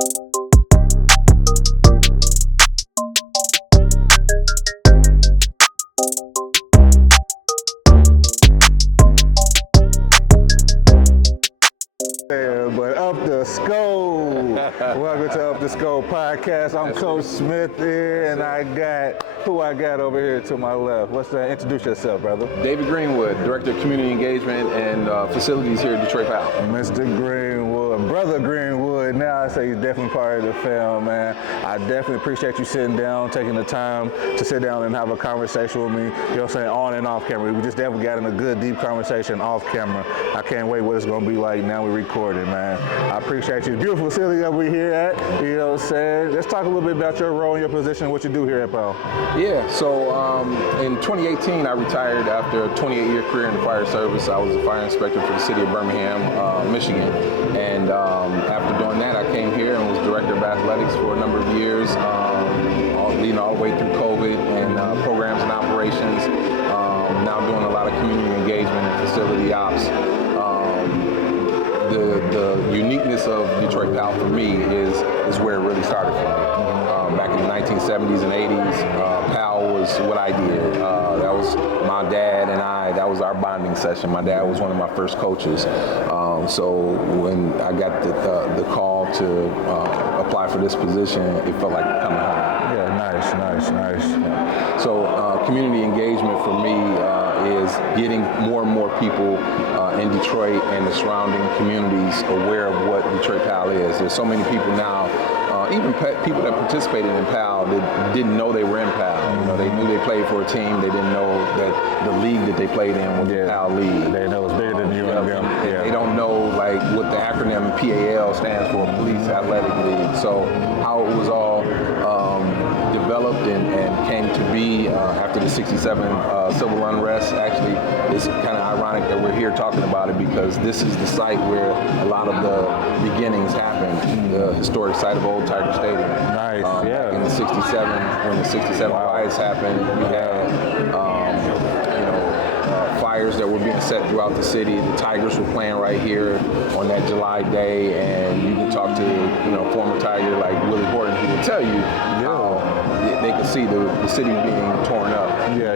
But UpTheScore. Welcome to UpTheScore Podcast. I'm Coach Smith here, and I got over here to my left. What's that? Introduce yourself, brother. David Greenwood, Director of Community Engagement and Facilities here at Detroit Powell. Mr. Greenwood, Brother Greenwood. Now I say he's definitely part of the film, man. I definitely appreciate you sitting down, taking the time to sit down and have a conversation with me. You know what I'm saying? On and off camera. We just definitely got in a good, deep conversation off camera. I can't wait what it's going to be like now we're recording, man. I appreciate you. Beautiful facility that we're here at. You know what I'm saying? Let's talk a little bit about your role and your position and what you do here at Powell. Yeah, so in 2018, I retired after a 28-year career in the fire service. I was a fire inspector for the city of Birmingham, Michigan. And after doing that, I came here and was director of athletics for a number of years, leading all the way through COVID and programs and operations. Now doing a lot of community engagement and facility ops. The uniqueness of Detroit Powell for me is where it really started for me. Back in the 1970s and 80s, Powell was what I did. That was my dad and I. That was our bonding session. My dad was one of my first coaches. So when I got the call to apply for this position, it felt like coming home. Yeah, nice. So community engagement for me is getting more and more people in Detroit and the surrounding communities aware of what Detroit Powell is. There's so many people now, even people that participated in Powell that didn't know they were in Powell. You know, they knew they played for a team. They didn't know that the league that they played in was the Powell League. They know it's bigger than you and them. Yeah. They don't know like what the acronym PAL stands for, Police Athletic League. So how it was all developed and came to be after the '67 civil unrest. Actually, it's kind of ironic that we're here talking about it because this is the site where a lot of the beginnings happened. The historic site of Old Tiger Stadium. Nice, yeah. In the '67, when the '67 riots happened, we had fires that were being set throughout the city. The Tigers were playing right here on that July day, and you can talk to former Tiger like Willie Horton, who will tell you how they could see the city being torn up. Yeah,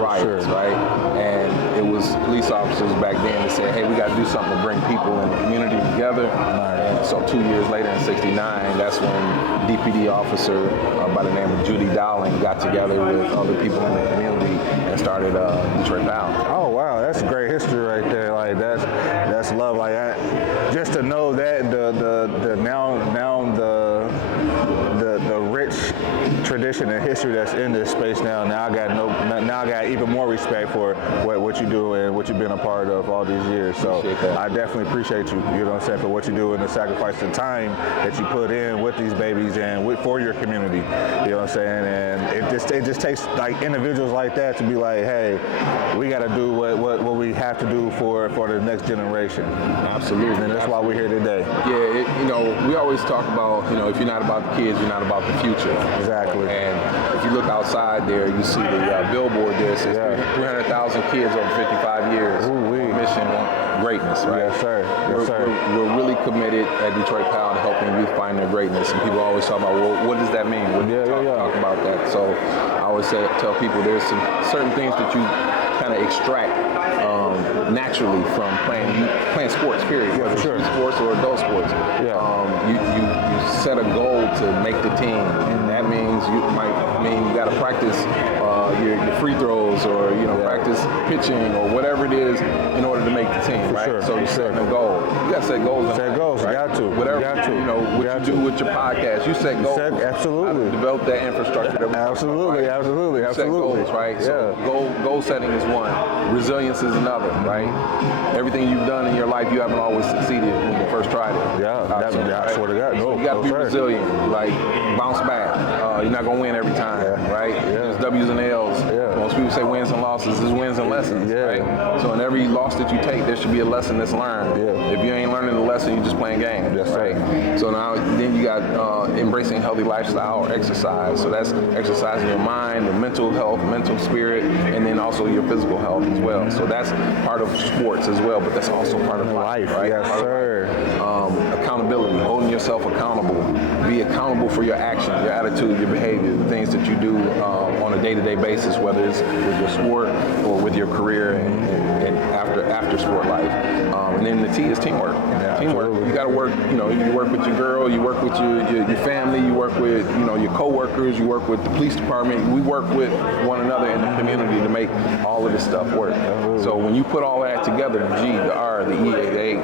Riots, sure. right? And it was police officers back then that said, hey, we got to do something to bring people in the community together. And so 2 years later in '69, that's when DPD officer by the name of Judy Dowling got together with other people in the community and started Detroit Powell. Oh wow, that's great history right there. Like that's love. Like just to know that the rich tradition and history that's in this space now. Now I got even more respect for what you do and what you've been a part of all these years. So I definitely appreciate you. You know what I'm saying, for what you do and the sacrifice of time that you put in with these babies and for your community. You know what I'm saying, and it just takes like individuals like that to be like, hey, we got to do what we have to do for the next generation. Absolutely, and that's why we're here today. Yeah, we always talk about if you're not about the kids, you're not about the future. Exactly. And if you look outside there, you see the billboard there says 300,000 kids over 55 years. Mission greatness, right? Yes, sir. We're really committed at Detroit Powell to helping youth find their greatness. And people always talk about, well, what does that mean? Talk about that. So I always tell people there's some certain things that you kind of extract naturally from playing sports, period. Whether it's youth sports or adult sports. You set a goal to make the team, and that means you got to practice your free throws or practice pitching or whatever it is in order to make the team, right? Sure. So you set a goal. You got to set goals. Set goals. Right? You got to. Whatever what you do with your podcast, you set goals. Absolutely. Develop that infrastructure. Absolutely. Set goals, right? So goal setting is one. Resilience is another, right? Everything you've done in your life, you haven't always succeeded when you first tried it. I swear to God. So you got to be resilient. Like bounce back. You're not gonna win every time, right? There's W's and L's. Most people say wins and losses is wins and lessons, right? So in every loss that you take, there should be a lesson that's learned. If you ain't learning the lesson, you're just playing games, right? So now then you got embracing a healthy lifestyle or exercise. So that's exercising your mind, your mental health, mental spirit, and then also your physical health as well. So that's part of sports as well, but that's also part of life, right? Yes, sir. accountability, holding yourself accountable. Be accountable for your action, your attitude, your behavior, the things that you do on a day-to-day basis, whether it's with your sport or with your career and after sport life. And then the T is teamwork. Teamwork. Absolutely. You got to work. You work with your girl. You work with your family. You work with your coworkers. You work with the police department. We work with one another in the community to make all of this stuff work. So when you put all that together, the G, the R, the E, the A,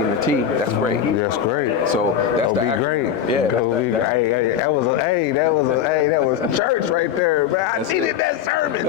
and the T, that's great. That's great. So that's Go be great. Yeah. Go be great. Hey, that was that was church right there, man. I needed that sermon.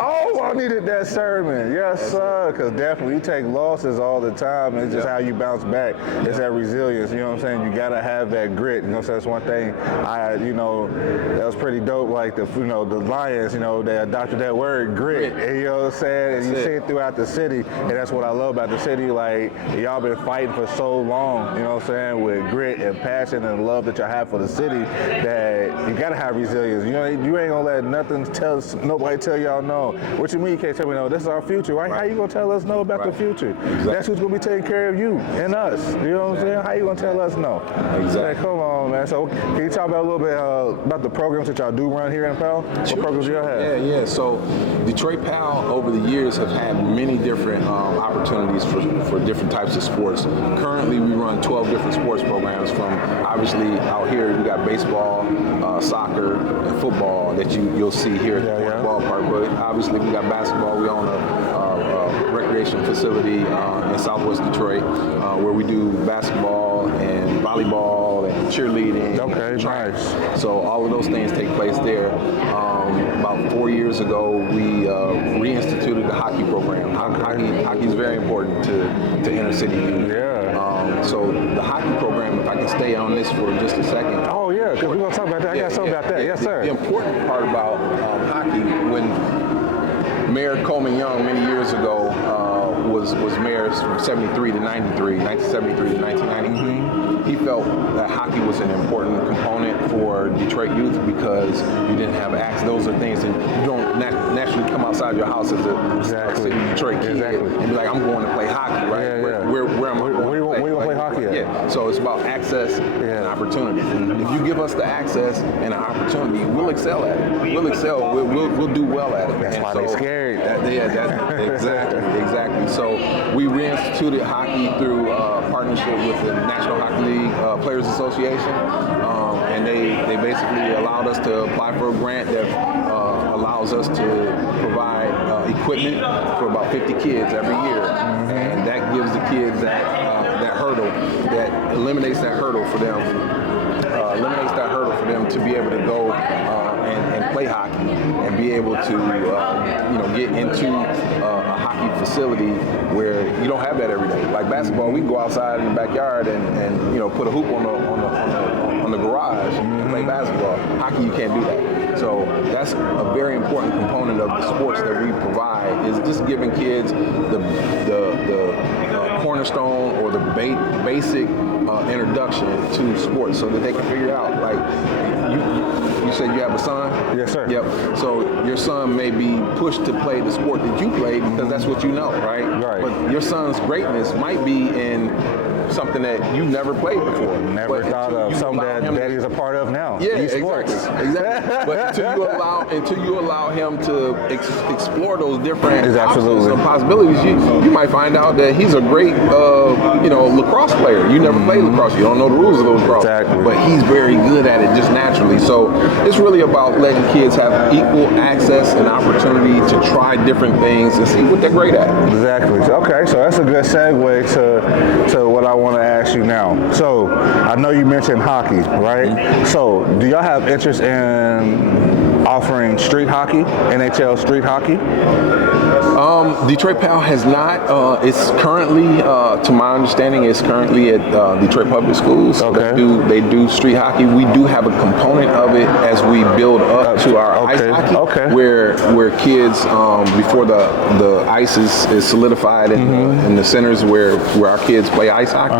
Oh, I needed that sermon. Yes, sir. Because definitely you take losses all the time. It's just how you bounce back. It's that resilience. You know what I'm saying? You gotta have that grit. So that's one thing. That was pretty dope. Like the Lions. They adopted that word grit. And, you know what I'm saying? And you see it throughout the city. And that's what I love about the city. Like y'all been fighting for so long. You know what I'm saying? With grit and passion and love that y'all have for the city. That you gotta have resilience. You ain't gonna let nobody tell y'all no. What you mean you can't tell me no? This is our future, right? How you gonna tell us no about the future? Exactly. That's who's gonna be taking care of you and us. You know what I'm saying? How you gonna tell us no? Exactly. Like, come on, man. So can you talk about a little bit about the programs that y'all do run here in Powell? What programs y'all have? Yeah. So Detroit Powell over the years have had many different opportunities for different types of sports. Currently, we run 12 different sports programs. From obviously out here, we got baseball, soccer, and football that you'll see here at the ballpark. But obviously, we got basketball. We own a recreation facility in Southwest Detroit where we do basketball and volleyball and cheerleading. Okay, nice. So all of those things take place there. About 4 years ago, we reinstituted the hockey program. Hockey is very important to inner city youth. So the hockey program, if I can stay on this for just a second. Oh yeah, because we're gonna talk about that. I got something about that. Yes, sir. The important part about hockey, when Mayor Coleman Young many years ago was mayor from 1973 to 1993, he felt that hockey was an important component for Detroit youth because you didn't have access. Those are things that you don't naturally come outside your house as a city Detroit kid and be like, I'm going to play hockey, right? Where am I going to play? Where you play hockey at? Yeah, so it's about access and opportunity. If you give us the access and the opportunity, we'll excel at it. We'll excel. We'll do well at it. That's why they're scared. Exactly. So we reinstituted hockey through partnership with the National Hockey League Players Association, and they basically allowed us to apply for a grant that allows us to provide equipment for about 50 kids every year, and that gives the kids that hurdle, that eliminates that hurdle for them. To be able to go and play hockey and be able to get into a hockey facility where you don't have that every day. Like basketball, we can go outside in the backyard and put a hoop on the garage and play basketball. Hockey, you can't do that. So that's a very important component of the sports that we provide, is just giving kids the cornerstone or the basic introduction to sports so that they can figure out, like, you said you have a son? Yes, sir. Yep. So your son may be pushed to play the sport that you played because that's what you know, right? Right. But your son's greatness might be in something that you never played before. Never thought of something that he's a part of now. Yeah, Esports. Exactly. But until you allow him to explore those different options and possibilities, you might find out that he's a great lacrosse player. You never played lacrosse. You don't know the rules of lacrosse. Exactly. But he's very good at it just naturally. So it's really about letting kids have equal access and opportunity to try different things and see what they're great at. Exactly. Okay, so that's a good segue to what I want to ask you now. So I know you mentioned hockey, right? Mm-hmm. So do y'all have interest in offering street hockey, NHL street hockey? Detroit Powell has not. It's currently, to my understanding, it's currently at Detroit Public Schools. Okay. They do street hockey. We do have a component of it as we build up to our ice hockey, where kids, before the ice is solidified in the centers where our kids play ice hockey,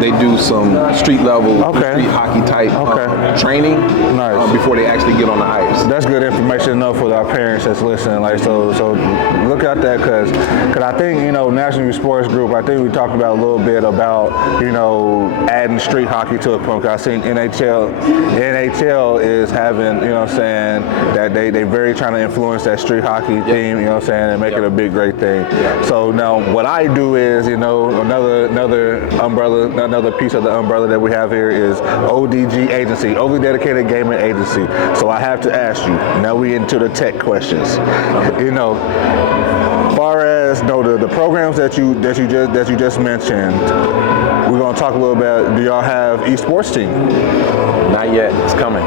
they do some street level street hockey type training before they actually get on the ice. That's good information to know for our parents that's listening. Like so look at that because I think, National Youth Sports Group, I think we talked about a little bit about, adding street hockey to a program. I think NHL is having, that they very trying to influence that street hockey theme, and make it a big, great thing. So now what I do is, another umbrella, another piece of the umbrella that we have here is ODG Agency, Overly Dedicated Gaming Agency. So I have to ask you, now we into the tech questions. Far as the programs that you just mentioned, we're gonna talk a little bit. Do y'all have esports team? Not yet. It's coming.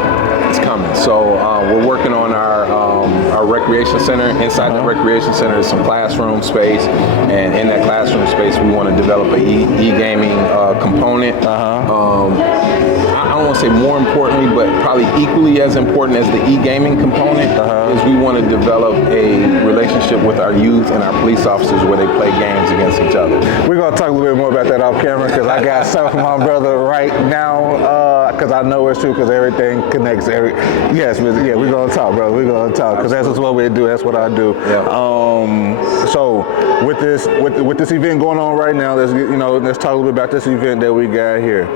So we're working on our recreation center. Inside the recreation center is some classroom space, and in that classroom space, we want to develop a e-gaming component. I don't want to say more importantly, but probably equally as important as the e-gaming component is we want to develop a relationship with our youth and our police officers where they play games against each other. We're going to talk a little bit more about that off camera because I got something from my brother right now because I know it's true because everything connects. We're going to talk, brother. We're going to talk because that's what we do. That's what I do. Yeah. So with this event going on right now, let's talk a little bit about this event that we got here.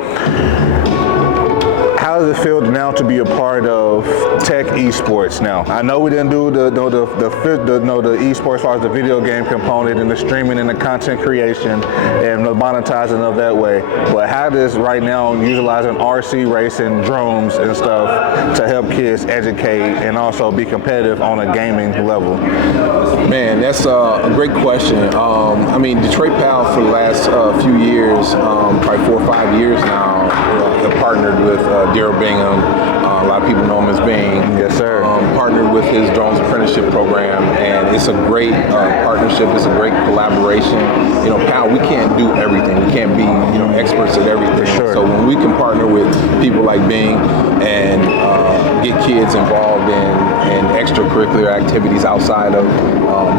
How does it feel now to be a part of tech esports now? I know we didn't do the esports as far as the video game component and the streaming and the content creation and the monetizing of that way, but how does right now utilizing RC racing, drones and stuff to help kids educate and also be competitive on a gaming level? Man, that's a great question. Detroit PAL for the last few years, probably 4 or 5 years now, have partnered with Daryl Bingham. A lot of people know him as Bing. Yes, sir. Partnered with his drones apprenticeship program, and it's a great partnership. It's a great collaboration. PAL, we can't do everything. We can't be, experts at everything. Sure. So when we can partner with people like Bing and get kids involved in extracurricular activities outside of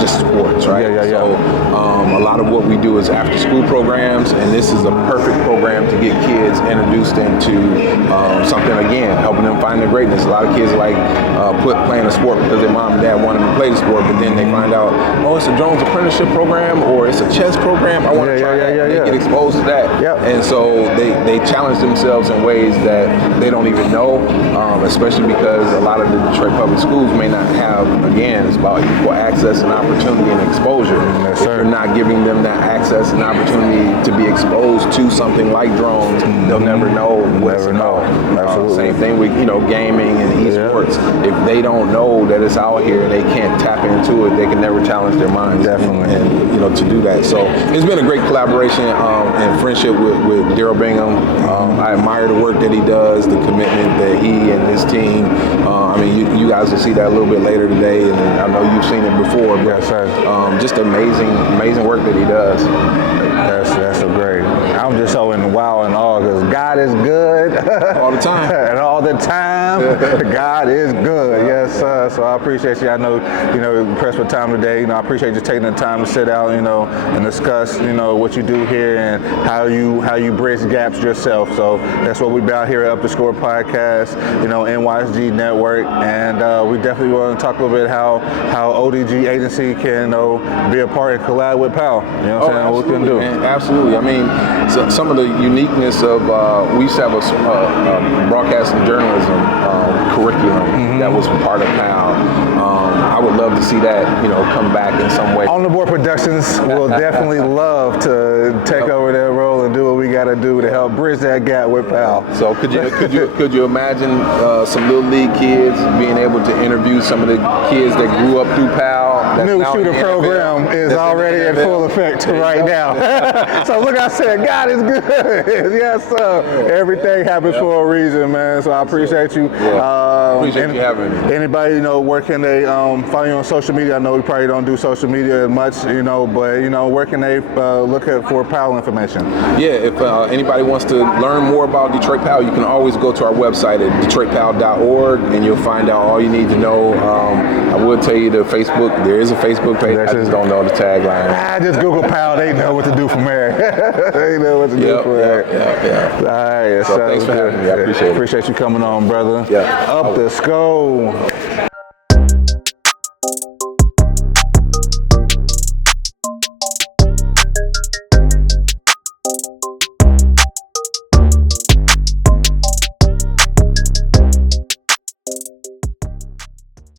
just sports, right? Yeah. So a lot of what we do is after school programs, and this is a perfect program to get kids introduced into something, again, helping them find their greatness. A lot of kids like playing a sport because their mom and dad wanted them to play the sport, but then they find out, it's a drones apprenticeship program or it's a chess program. I want to try that. They get exposed to that. Yep. And so they challenge themselves in ways that they don't even know, especially because a lot of the Detroit public schools may not have, again, it's about equal access and opportunity and exposure. Yes, if sir. you're not giving them that access and opportunity to be exposed to something like drones, they'll never know what it's about. Absolutely. Same thing with gaming and esports. If they don't know that it's out here and they can't tap into it, they can never challenge their minds. Definitely. And to do that. So it's been a great collaboration and friendship with Daryl Bingham. I admire the work that he does, the commitment that he and his team. You guys will see that a little bit later today, and I know you've seen it before. But, Yes, sir. just amazing work that he does. That's so great. I'm just so in wow and awe because God is good All the time. and all the time. God is good. Yes, sir. So I appreciate you. I know pressed for time today. I appreciate you taking the time to sit out, and discuss, what you do here and how you bridge gaps yourself. So that's what we've been out here at UpTheScore Podcast, NYSG Network, and we definitely want to talk a little bit how ODG Agency can be a part and collab with PAL. What we can do. Man, absolutely. So some of the uniqueness of we used to have a broadcast and journalism curriculum that was part of PAL. I would love to see that, come back in some way. On the Board Productions will definitely love to take over that role and do what we got to do to help bridge that gap with PAL. So could you imagine some little league kids being able to interview some of the kids that grew up through PAL? New shooter program is already in full effect right now. So look, I said, God is good. Yes, sir. Everything happens for a reason, man. So I appreciate you. Appreciate you having me. Anybody, where can they find you on social media? I know we probably don't do social media as much, but where can they look for PAL information? Yeah, if anybody wants to learn more about Detroit PAL, you can always go to our website at detroitpal.org and you'll find out all you need to know. I will tell you the Facebook, there is a Facebook page. I just don't know the tagline. Just Google PAL. They know what to do from there. They know what to do from there. Yeah. All right. So thanks for having me. I appreciate it. Appreciate you coming on, brother. Yeah. UpTheScore.